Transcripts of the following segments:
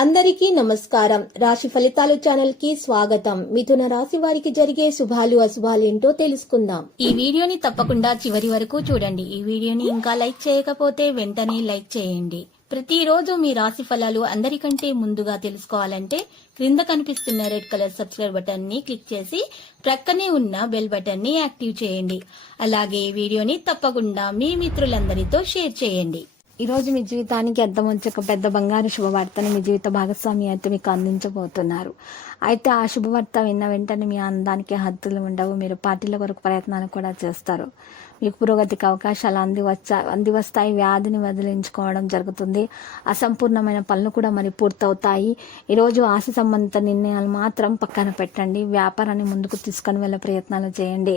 అందరికీ నమస్కారం. రాశి ఫలితాలు ఛానల్ కి స్వాగతం. మిథున రాశి వారికి జరిగే శుభాలు అశుభాలు ఏంటో తెలుసుకుందాం. ఈ వీడియోని తప్పకుండా చివరి వరకు చూడండి. ఈ వీడియోని ఇంకా లైక్ చేయకపోతే వెంటనే లైక్ చేయండి. ప్రతిరోజు మీ రాశి ఫలాలు అందరికంటే ముందుగా తెలుసుకోవాలంటే క్రింద కనిపిస్తున్న రెడ్ కలర్ సబ్స్క్రైబ్ బటన్ ని క్లిక్ చేసి ప్రక్కనే ఉన్న బెల్ బటన్ ని యాక్టివ్ చేయండి. అలాగే ఈ వీడియోని తప్పకుండా మీ మిత్రులందరితో షేర్ చేయండి. ఈ రోజు మీ జీవితానికి అద్దం వచ్చే ఒక పెద్ద బంగారు శుభవార్తను మీ జీవిత భాగస్వామి అయితే మీకు అందించబోతున్నారు. అయితే ఆ శుభవార్త విన్న వెంటనే మీ అందానికి హద్దులు ఉండవు. మీరు పార్టీల కొరకు ప్రయత్నాలు కూడా చేస్తారు. మీకు పురోగతికి అవకాశాలు అంది వస్తాయి. వ్యాధిని వదిలించుకోవడం జరుగుతుంది. అసంపూర్ణమైన పనులు కూడా మరి పూర్తవుతాయి. ఈరోజు ఆశ సంబంధిత నిర్ణయాలు మాత్రం పక్కన పెట్టండి. వ్యాపారాన్ని ముందుకు తీసుకొని వెళ్ళే ప్రయత్నాలు చేయండి.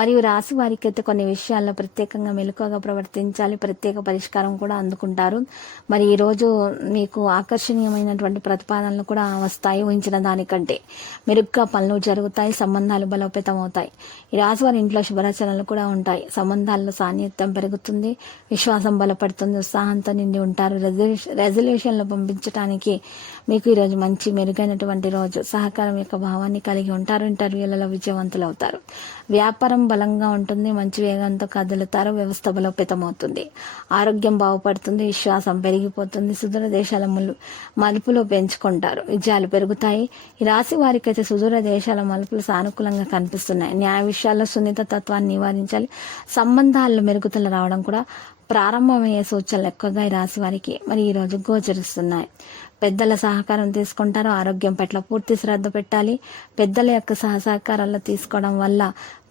మరియు రాశి వారికి అయితే కొన్ని విషయాల్లో ప్రత్యేకంగా మెలకువగా ప్రవర్తించాలి. ప్రత్యేక పరిష్కారం కూడా అందుకుంటారు. మరి ఈరోజు మీకు ఆకర్షణీయమైనటువంటి ప్రతిపాదనలు కూడా వస్తాయి. ఊహించిన దానికంటే మెరుగ్గా పనులు జరుగుతాయి. సంబంధాలు బలోపేతం అవుతాయి. ఈ రాశి వారి ఇంట్లో శుభరచనలు కూడా ఉంటాయి. సంబంధాల్లో సాన్నిహిత్యం పెరుగుతుంది. విశ్వాసం బలపడుతుంది. ఉత్సాహంతో నిండి ఉంటారు. రెజల్యూషన్లు పంపించడానికి మీకు ఈరోజు మంచి మెరుగైనటువంటి రోజు. సహకారం యొక్క భావాన్ని కలిగి ఉంటారు. ఇంటర్వ్యూలలో విజయవంతులు అవుతారు. వ్యాపారం బలంగా ఉంటుంది. మంచి వేగంతో కదులుతారు. వ్యవస్థ బలోపేతమవుతుంది. ఆరోగ్యం బాగుపడుతుంది. విశ్వాసం పెరిగిపోతుంది. సుదూర దేశాల మలుపులు పెంచుకుంటారు. విజయాలు పెరుగుతాయి. ఈ రాశి వారికి అయితే సుదూర దేశాల మలుపులు సానుకూలంగా కనిపిస్తున్నాయి. న్యాయ విషయాల్లో సున్నిత తత్వాన్ని నివారించాలి. సంబంధాల్లో మెరుగుదల రావడం కూడా ప్రారంభమయ్యే సూచనలు ఎక్కువగా ఈ రాశి వారికి మరి ఈ రోజు గోచరిస్తున్నాయి. పెద్దల సహకారం తీసుకుంటారు. ఆరోగ్యం పట్ల పూర్తి శ్రద్ధ పెట్టాలి. పెద్దల యొక్క సహకారాలు తీసుకోవడం వల్ల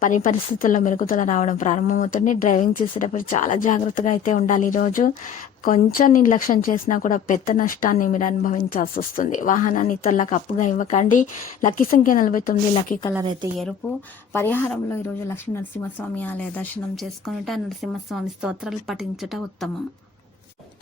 పని పరిస్థితుల్లో మెరుగుదల రావడం ప్రారంభమవుతుంది. డ్రైవింగ్ చేసేటప్పుడు చాలా జాగ్రత్తగా అయితే ఉండాలి. ఈరోజు కొంచెం నిర్లక్ష్యం చేసినా కూడా పెద్ద నష్టాన్ని మీరు అనుభవించాల్సి వస్తుంది. వాహనాన్ని ఇతరులకు అప్పుగా ఇవ్వకండి. లక్కీ సంఖ్య 49. లక్కీ కలర్ అయితే ఎరుపు. పరిహారంలో ఈరోజు లక్ష్మీ నరసింహస్వామి ఆలయ దర్శనం చేసుకునేట నరసింహస్వామి స్తోత్రాలు పఠించుట ఉత్తమం.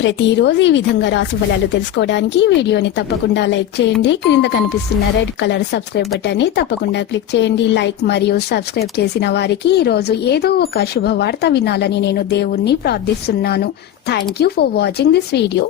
ప్రతిరోజు ఈ విధంగా రాశి ఫలాలు తెలుసుకోవడానికి వీడియోని తప్పకుండా లైక్ చేయండి. క్రింద కనిపిస్తున్న రెడ్ కలర్ సబ్స్క్రైబ్ బటన్ ని తప్పకుండా క్లిక్ చేయండి. లైక్ మరియు సబ్స్క్రైబ్ చేసిన వారికి ఈ రోజు ఏదో ఒక శుభవార్త వినాలని నేను దేవుణ్ణి ప్రార్థిస్తున్నాను. Thank you for watching this video.